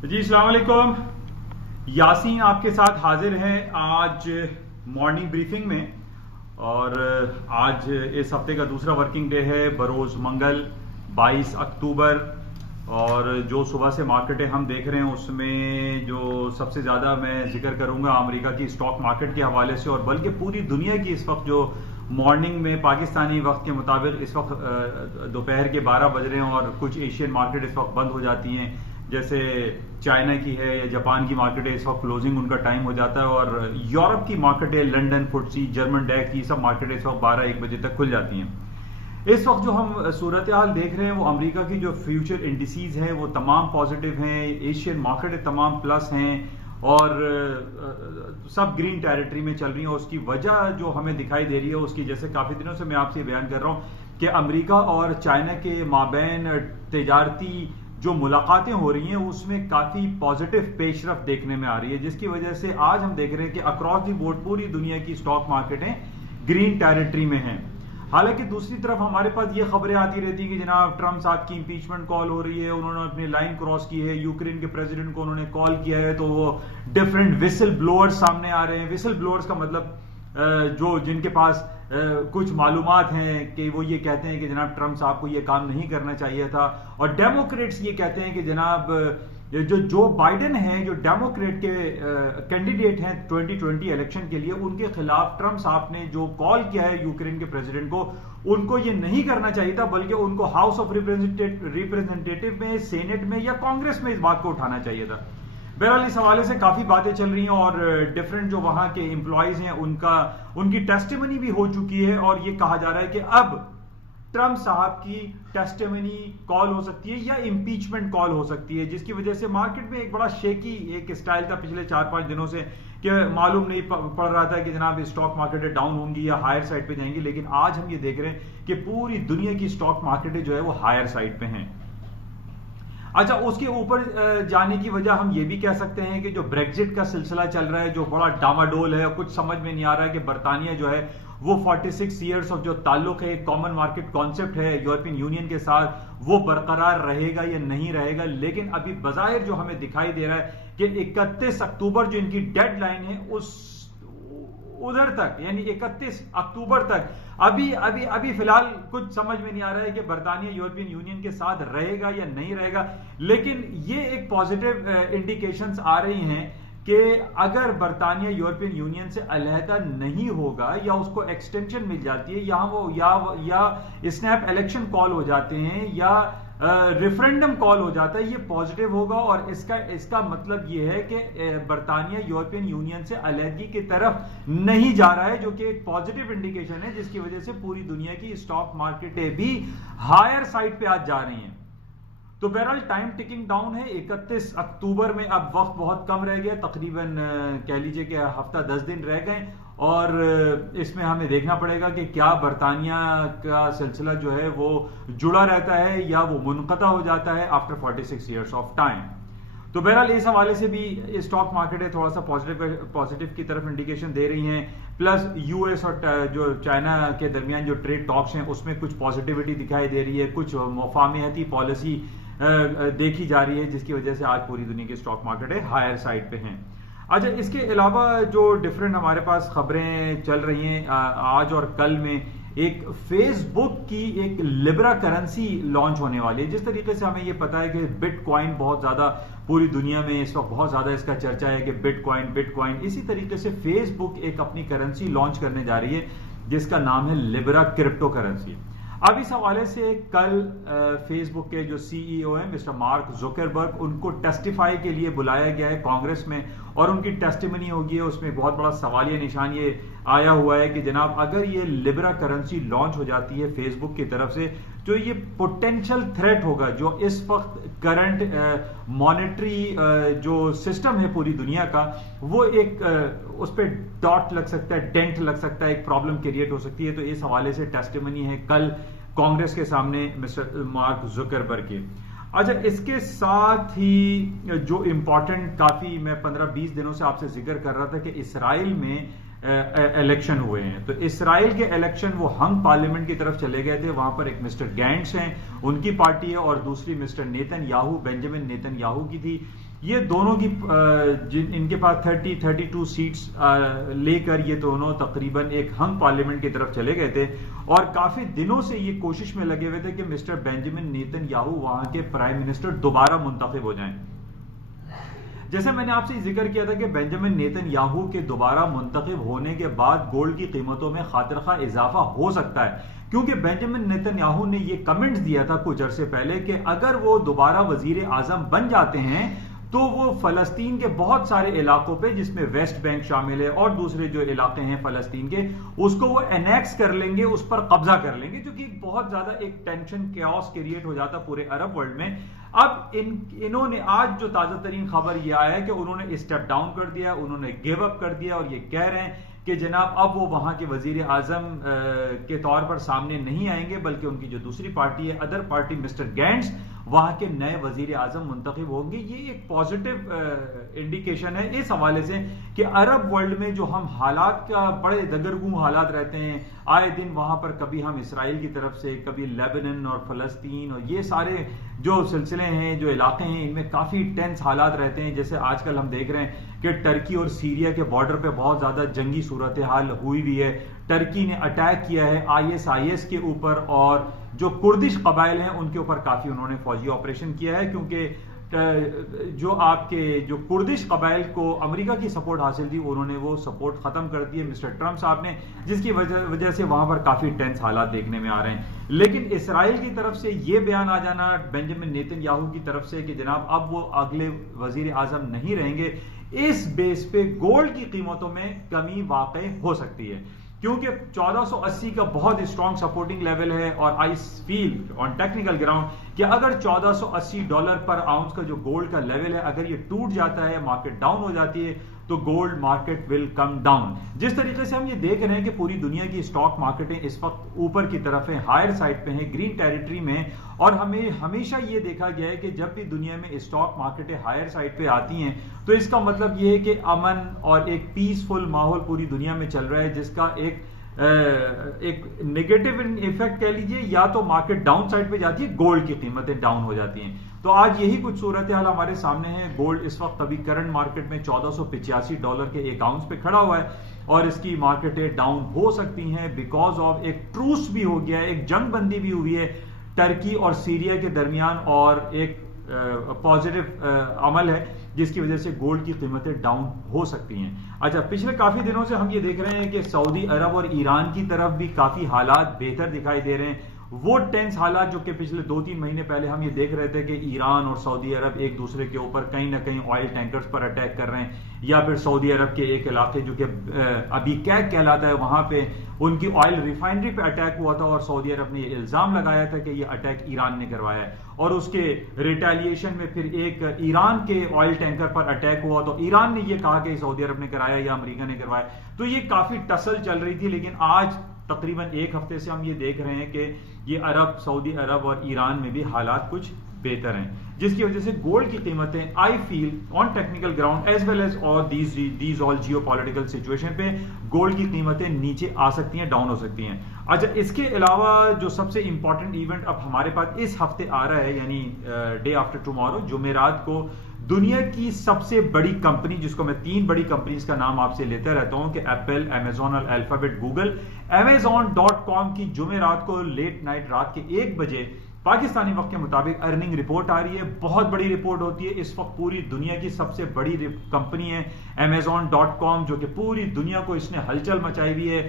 جی السلام علیکم، یاسین آپ کے ساتھ حاضر ہیں آج مارننگ بریفنگ میں. اور آج اس ہفتے کا دوسرا ورکنگ ڈے ہے بروز منگل 22 اکتوبر. اور جو صبح سے مارکیٹیں ہم دیکھ رہے ہیں اس میں جو سب سے زیادہ میں ذکر کروں گا امریکہ کی اسٹاک مارکیٹ کے حوالے سے، اور بلکہ پوری دنیا کی اس وقت جو مارننگ میں پاکستانی وقت کے مطابق اس وقت دوپہر کے 12 بج رہے ہیں اور کچھ ایشین مارکیٹ اس وقت بند ہو جاتی ہیں، جیسے چائنا کی ہے یا جاپان کی مارکیٹیں اس وقت کلوزنگ ان کا ٹائم ہو جاتا ہے، اور یورپ کی مارکیٹیں لنڈن فٹسی جرمن ڈیک کی سب مارکیٹیں اس وقت 12-1 بجے تک کھل جاتی ہیں. اس وقت جو ہم صورتحال دیکھ رہے ہیں وہ امریکہ کی جو فیوچر انڈیسیز ہیں وہ تمام پازیٹیو ہیں، ایشین مارکیٹیں تمام پلس ہیں اور سب گرین ٹیریٹری میں چل رہی ہیں. اور اس کی وجہ جو ہمیں دکھائی دے رہی ہے اس کی، جیسے کافی دنوں سے میں آپ سے بیان کر رہا ہوں کہ امریکہ اور چائنا کے مابین تجارتی جو ملاقاتیں ہو رہی ہیں اس میں کافی پازیٹیو پیش رفت دیکھنے میں آ رہی ہے، جس کی وجہ سے آج ہم دیکھ رہے ہیں کہ اکراس دی بورڈ پوری دنیا کی اسٹاک مارکیٹیں گرین ٹیریٹری میں ہیں. حالانکہ دوسری طرف ہمارے پاس یہ خبریں آتی رہتی ہیں کہ جناب ٹرمپ صاحب کی امپیچمنٹ کال ہو رہی ہے، انہوں نے اپنی لائن کراس کی ہے، یوکرین کے پریزیڈنٹ کو انہوں نے کال کیا ہے، تو وہ ڈفرینٹ وسل بلوئرز سامنے آ رہے ہیں. وسل بلوئرز کا مطلب جو جن کے پاس کچھ معلومات ہیں کہ وہ یہ کہتے ہیں کہ جناب ٹرمپ صاحب کو یہ کام نہیں کرنا چاہیے تھا. اور ڈیموکریٹس یہ کہتے ہیں کہ جناب جو بائیڈن ہیں، جو ڈیموکریٹ کے کینڈیڈیٹ ہیں 2020 الیکشن کے لیے، ان کے خلاف ٹرمپ صاحب نے جو کال کیا ہے یوکرین کے پریزیڈنٹ کو، ان کو یہ نہیں کرنا چاہیے تھا، بلکہ ان کو ہاؤس آف ریپرزینٹیٹو میں، سینٹ میں یا کانگریس میں اس بات کو اٹھانا چاہیے تھا. بہرحال اس حوالے سے کافی باتیں چل رہی ہیں اور ڈفرینٹ جو وہاں کے امپلائیز ہیں ان کی ٹیسٹیمنی بھی ہو چکی ہے، اور یہ کہا جا رہا ہے کہ اب ٹرمپ صاحب کی ٹیسٹیمنی کال ہو سکتی ہے یا امپیچمنٹ کال ہو سکتی ہے، جس کی وجہ سے مارکیٹ میں ایک بڑا شیکی ایک اسٹائل تھا پچھلے 4-5 دنوں سے کہ معلوم نہیں پڑ رہا تھا کہ جناب اسٹاک مارکیٹیں ڈاؤن ہوں گی یا ہائر سائڈ پہ جائیں گی. لیکن آج ہم یہ دیکھ رہے ہیں کہ پوری دنیا کی اسٹاک مارکیٹیں جو ہے وہ ہائر سائڈ پہ ہیں. اچھا، اس کے اوپر جانے کی وجہ ہم یہ بھی کہہ سکتے ہیں کہ جو بریگزٹ کا سلسلہ چل رہا ہے، جو بڑا ڈاماڈول ہے، کچھ سمجھ میں نہیں آ رہا ہے کہ برطانیہ جو ہے وہ 46 ایئرس آف جو تعلق ہے، کامن مارکیٹ کانسیپٹ ہے یورپین یونین کے ساتھ، وہ برقرار رہے گا یا نہیں رہے گا. لیکن ابھی بظاہر جو ہمیں دکھائی دے رہا ہے کہ 31 اکتوبر جو ان کی ڈیڈ لائن ہے ادھر تک، یعنی 31 اکتوبر تک ابھی فی الحال کچھ سمجھ میں نہیں آ رہا ہے کہ برطانیہ یورپین یونین کے ساتھ رہے گا یا نہیں رہے گا. لیکن یہ ایک پازیٹیو انڈیکیشنز آ رہی ہیں کہ اگر برطانیہ یورپین یونین سے علیحدہ نہیں ہوگا یا اس کو ایکسٹینشن مل جاتی ہے، یا اسنیپ الیکشن کال ہو جاتے ہیں یا ریفرینڈم کال ہو جاتا ہے، یہ پازیٹیو ہوگا. اور اس کا مطلب یہ ہے کہ برطانیہ یورپین یونین سے علیحدگی کی طرف نہیں جا رہا ہے، جو کہ ایک پازیٹیو انڈیکیشن ہے، جس کی وجہ سے پوری دنیا کی اسٹاک مارکیٹیں بھی ہائر سائڈ پہ آج جا رہی ہیں. تو بہرحال ٹائم ٹکنگ ڈاؤن ہے. 31 اکتوبر میں اب وقت بہت کم رہ گیا، تقریباً کہہ لیجئے کہ ہفتہ 10 دن رہ گئے، اور اس میں ہمیں دیکھنا پڑے گا کہ کیا برطانیہ کا سلسلہ جو ہے وہ جڑا رہتا ہے یا وہ منقطع ہو جاتا ہے آفٹر 46 ایئرس آف ٹائم. تو بہرحال اس حوالے سے بھی اسٹاک مارکیٹیں تھوڑا سا پازیٹیو کی طرف انڈیکیشن دے رہی ہیں. پلس یو ایس اور جو چائنا کے درمیان جو ٹریڈ ٹاکس ہیں اس میں کچھ پازیٹیوٹی دکھائی دے رہی ہے، کچھ مفاہمتی پالیسی دیکھی جا رہی ہے، جس کی وجہ سے آج پوری دنیا کی اسٹاک مارکیٹیں ہائر سائڈ پہ ہیں. اچھا، اس کے علاوہ جو ڈفرینٹ ہمارے پاس خبریں چل رہی ہیں آج اور کل میں، ایک فیس بک کی ایک لیبرا کرنسی لانچ ہونے والی ہے. جس طریقے سے ہمیں یہ پتا ہے کہ بٹ کوائن بہت زیادہ پوری دنیا میں اس وقت بہت زیادہ اس کا چرچا ہے کہ بٹ کوائن، اسی طریقے سے فیس بک ایک اپنی کرنسی لانچ کرنے جا رہی ہے جس کا نام ہے لیبرا کرپٹو کرنسی. اب اس حوالے سے کل فیس بک کے جو سی ای او ہیں مسٹر مارک زوکربرگ، ان کو ٹیسٹیفائی کے لیے بلایا گیا ہے کانگریس میں، اور ان کی ٹیسٹیمنی ہوگی. اس میں بہت بڑا سوالیہ نشان یہ آیا ہوا ہے کہ جناب اگر یہ لیبرا کرنسی لانچ ہو جاتی ہے فیس بک کی طرف سے، تو یہ پوٹینشل تھریٹ ہوگا جو اس وقت کرنٹ مانیٹری جو سسٹم ہے پوری دنیا کا، وہ ایک اس پہ ڈاٹ لگ سکتا ہے، ڈینٹ لگ سکتا ہے، ایک پرابلم کریٹ ہو سکتی ہے. تو اس حوالے سے ٹیسٹیمنی ہے کل کانگریس کے سامنے مسٹر مارک زکربرگ کی. اچھا، اس کے ساتھ ہی جو امپورٹنٹ کافی میں 15-20 دنوں سے آپ سے ذکر کر رہا تھا کہ اسرائیل میں الیکشن ہوئے ہیں. تو اسرائیل کے الیکشن وہ ہنگ پارلیمنٹ کی طرف چلے گئے تھے. وہاں پر ایک مسٹر گینٹس ہیں, ان کی پارٹی ہے, اور دوسری Mister Netanyahu, Benjamin Netanyahu کی تھی. یہ دونوں کی ان کے پاس 32 سیٹس لے کر یہ دونوں تقریباً ایک ہنگ پارلیمنٹ کی طرف چلے گئے تھے, اور کافی دنوں سے یہ کوشش میں لگے ہوئے تھے کہ مسٹر بینجامن نیتن یاہو وہاں کے پرائم منسٹر دوبارہ منتخب ہو جائیں. جیسے میں نے آپ سے ذکر کیا تھا کہ بینجامن نیتن یاہو کے دوبارہ منتخب ہونے کے بعد گولڈ کی قیمتوں میں خاطر خواہ اضافہ ہو سکتا ہے, کیونکہ بینجامن نیتن یاہو نے یہ کمنٹس دیا تھا کچھ عرصے پہلے کہ اگر وہ دوبارہ وزیر اعظم بن جاتے ہیں تو وہ فلسطین کے بہت سارے علاقوں پہ, جس میں ویسٹ بینک شامل ہے اور دوسرے جو علاقے ہیں فلسطین کے, اس کو وہ انیکس کر لیں گے, اس پر قبضہ کر لیں گے, جو کہ بہت زیادہ ایک ٹینشن کیوس کریٹ ہو جاتا پورے عرب ورلڈ میں. اب انہوں نے آج جو تازہ ترین خبر یہ آیا ہے کہ انہوں نے اسٹیپ ڈاؤن کر دیا, انہوں نے گیو اپ کر دیا, اور یہ کہہ رہے ہیں کہ جناب اب وہ وہاں کے وزیر اعظم کے طور پر سامنے نہیں آئیں گے, بلکہ ان کی جو دوسری پارٹی ہے ادر پارٹی مسٹر گینٹس وہاں کے نئے وزیر اعظم منتخب ہوں گے. یہ ایک پازیٹیو انڈیکیشن ہے اس حوالے سے کہ عرب ورلڈ میں جو ہم حالات کا بڑے دگرگوں حالات رہتے ہیں, آئے دن وہاں پر کبھی ہم اسرائیل کی طرف سے, کبھی لیبنن اور فلسطین, اور یہ سارے جو سلسلے ہیں, جو علاقے ہیں, ان میں کافی ٹینس حالات رہتے ہیں. جیسے آج کل ہم دیکھ رہے ہیں کہ ٹرکی اور سیریا کے بارڈر پہ بہت زیادہ جنگی صورتحال ہوئی بھی ہے. ٹرکی نے اٹیک کیا ہے ISIS کے اوپر, اور جو کردش قبائل ہیں ان کے اوپر کافی انہوں نے فوجی آپریشن کیا ہے, کیونکہ جو آپ کے جو کردش قبائل کو امریکہ کی سپورٹ حاصل تھی, انہوں نے وہ سپورٹ ختم کر دی ہے مسٹر ٹرمپ صاحب نے, جس کی وجہ سے وہاں پر کافی ٹینس حالات دیکھنے میں آ رہے ہیں. لیکن اسرائیل کی طرف سے یہ بیان آ جانا بینجامن نیتن یاہو کی طرف سے کہ جناب اب وہ اگلے وزیر اعظم نہیں رہیں گے, اس بیس پہ گولڈ کی قیمتوں میں کمی واقع ہو سکتی ہے, کیونکہ 1480 کا بہت اسٹرانگ سپورٹنگ لیول ہے. اور آئی فیل آن ٹیکنیکل گراؤنڈ کہ اگر $1480 پر آؤنس کا جو گولڈ کا لیول ہے, اگر یہ ٹوٹ جاتا ہے, مارکیٹ ڈاؤن ہو جاتی ہے, تو gold market will come down. جس طریقے سے ہم یہ دیکھ رہے ہیں کہ پوری دنیا کی اسٹاک مارکیٹیں اس وقت اوپر کی طرف ہیں, ہائر سائڈ پہ ہیں, گرین ٹیریٹری میں, اور ہمیں ہمیشہ یہ دیکھا گیا ہے کہ جب بھی دنیا میں اسٹاک مارکیٹیں ہائر سائڈ پہ آتی ہیں تو اس کا مطلب یہ ہے کہ امن اور ایک پیسفل ماحول پوری دنیا میں چل رہا ہے, جس کا ایک نیگیٹو ایفیکٹ کہہ لیجئے, یا تو مارکیٹ ڈاؤن سائڈ پہ جاتی ہے, گولڈ کی قیمتیں ڈاؤن ہو جاتی ہیں. تو آج یہی کچھ صورتحال ہمارے سامنے ہے. گولڈ اس وقت ابھی کرنٹ مارکیٹ میں $1485 کے ایک آؤنس پہ کھڑا ہوا ہے, اور اس کی مارکیٹیں ڈاؤن ہو سکتی ہیں بیکاز آف ایک ٹروس بھی ہو گیا ہے, ایک جنگ بندی بھی ہوئی ہے ٹرکی اور سیریا کے درمیان, اور ایک پازیٹیو عمل ہے جس کی وجہ سے گولڈ کی قیمتیں ڈاؤن ہو سکتی ہیں. اچھا, پچھلے کافی دنوں سے ہم یہ دیکھ رہے ہیں کہ سعودی عرب اور ایران کی طرف بھی کافی حالات بہتر دکھائی دے رہے ہیں. وہ ٹینس حالات جو کہ پچھلے 2-3 مہینے پہلے ہم یہ دیکھ رہے تھے کہ ایران اور سعودی عرب ایک دوسرے کے اوپر کہیں نہ کہیں آئل ٹینکرز پر اٹیک کر رہے ہیں, یا پھر سعودی عرب کے ایک علاقے جو کہ ابھی کیک کہلاتا ہے, وہاں پہ ان کی آئل ریفائنری پہ اٹیک ہوا تھا, اور سعودی عرب نے یہ الزام لگایا تھا کہ یہ اٹیک ایران نے کروایا ہے, اور اس کے ریٹیلیشن میں پھر ایک ایران کے آئل ٹینکر پر اٹیک ہوا تو ایران نے یہ کہا کہ سعودی عرب نے کرایا یا امریکہ نے کروایا. تو یہ کافی ٹسل چل رہی تھی, لیکن آج تقریباً ایک ہفتے سے ہم یہ دیکھ رہے ہیں کہ یہ عرب, سعودی عرب اور ایران میں بھی حالات کچھ بہتر ہیں, جس کی وجہ سے گولڈ کی قیمتیں I feel on technical ground as well as اور these all geopolitical situation پہ گولڈ کی قیمتیں نیچے آ سکتی ہیں, ڈاؤن ہو سکتی ہیں. اچھا, اس کے علاوہ جو سب سے امپورٹنٹ ایونٹ اب ہمارے پاس اس ہفتے آ رہا ہے, یعنی ڈے آفٹر ٹمارو, جمعرات کو, دنیا کی سب سے بڑی کمپنی, جس کو میں 3 بڑی کمپنیز کا نام آپ سے لیتا رہتا ہوں کہ ایپل, امیزون اور الفابیٹ گوگل, Amazon.com کی جمعرات کو لیٹ نائٹ رات کے 1 بجے پاکستانی وقت کے مطابق ارننگ رپورٹ آ رہی ہے. بہت بڑی رپورٹ ہوتی ہے, اس وقت پوری دنیا کی سب سے بڑی کمپنی ہے Amazon.com, جو کہ پوری دنیا کو اس نے ہلچل مچائی ہوئی ہے,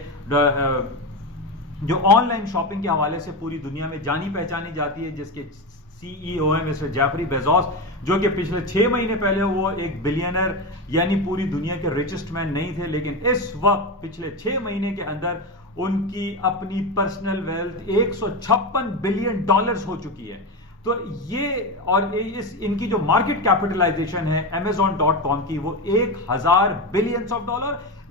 جو آن لائن شاپنگ کے حوالے سے پوری دنیا میں جانی پہچانی جاتی ہے, جس کے CEO ہیں مسٹر جیفری بیزوس, جو کہ پچھلے 6 مہینے پہلے وہ ایک بلینئر یعنی پوری دنیا کے ریچسٹ مین نہیں تھے, لیکن اس وقت پچھلے 6 مہینے کے اندر ان کی اپنی پرسنل ویلتھ $156 بلین ہو چکی ہے. تو یہ اور ان کی جو مارکیٹ کیپٹلائزیشن ہے Amazon.com کی, وہ $1000 بلین,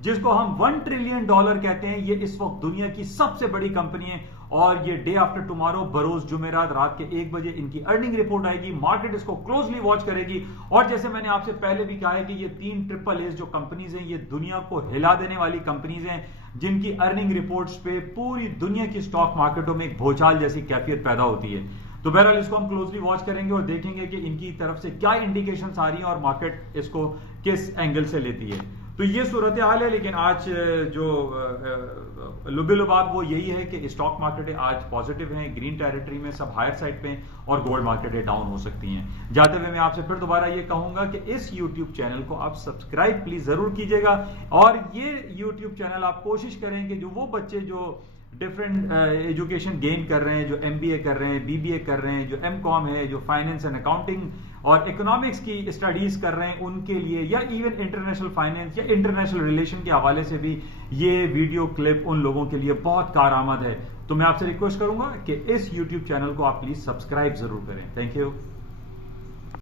جس کو ہم $1 ٹریلین کہتے ہیں. یہ اس وقت دنیا کی سب سے بڑی کمپنی ہے, اور یہ ڈے آفٹر ٹمارو بروز جمعرات رات کے 1 بجے ان کی ارننگ رپورٹ آئے گی. مارکیٹ اس کو کلوزلی واچ کرے گی. اور جیسے میں نے آپ سے پہلے بھی کہا ہے کہ یہ 3 ٹرپل ایز جو کمپنیز ہیں یہ دنیا کو ہلا دینے والی کمپنیز ہیں, جن کی ارننگ رپورٹس پہ پوری دنیا کی اسٹاک مارکیٹوں میں ایک بھوچال جیسی کیفیت پیدا ہوتی ہے. تو بہرحال اس کو ہم کلوزلی واچ کریں گے اور دیکھیں گے کہ ان کی طرف سے کیا انڈیکیشنز آ رہی ہیں اور مارکیٹ اس کو کس اینگل سے لیتی ہے. تو یہ صورتحال ہے. لیکن آج جو لب لباب وہ یہی ہے کہ اسٹاک مارکیٹیں آج پازیٹیو ہیں, گرین ٹیریٹری میں, سب ہائر سائڈ پہ, اور گولڈ مارکیٹیں ڈاؤن ہو سکتی ہیں. جاتے ہوئے میں آپ سے پھر دوبارہ یہ کہوں گا کہ اس یوٹیوب چینل کو آپ سبسکرائب پلیز ضرور کیجئے گا. اور یہ یوٹیوب چینل آپ کوشش کریں کہ جو وہ بچے جو ڈفرینٹ ایجوکیشن گین کر رہے ہیں, جو MBA کر رہے ہیں, BBA کر رہے ہیں, جو M.Com ہے, جو فائنینس اینڈ اکاؤنٹنگ اور اکنامکس کی اسٹڈیز کر رہے ہیں, ان کے لیے, یا ایون انٹرنیشنل فائنینس یا انٹرنیشنل ریلیشن کے حوالے سے بھی یہ ویڈیو کلپ ان لوگوں کے لیے بہت کارآمد ہے. تو میں آپ سے ریکویسٹ کروں گا کہ اس یوٹیوب چینل کو آپ پلیز سبسکرائب ضرور کریں. Thank you.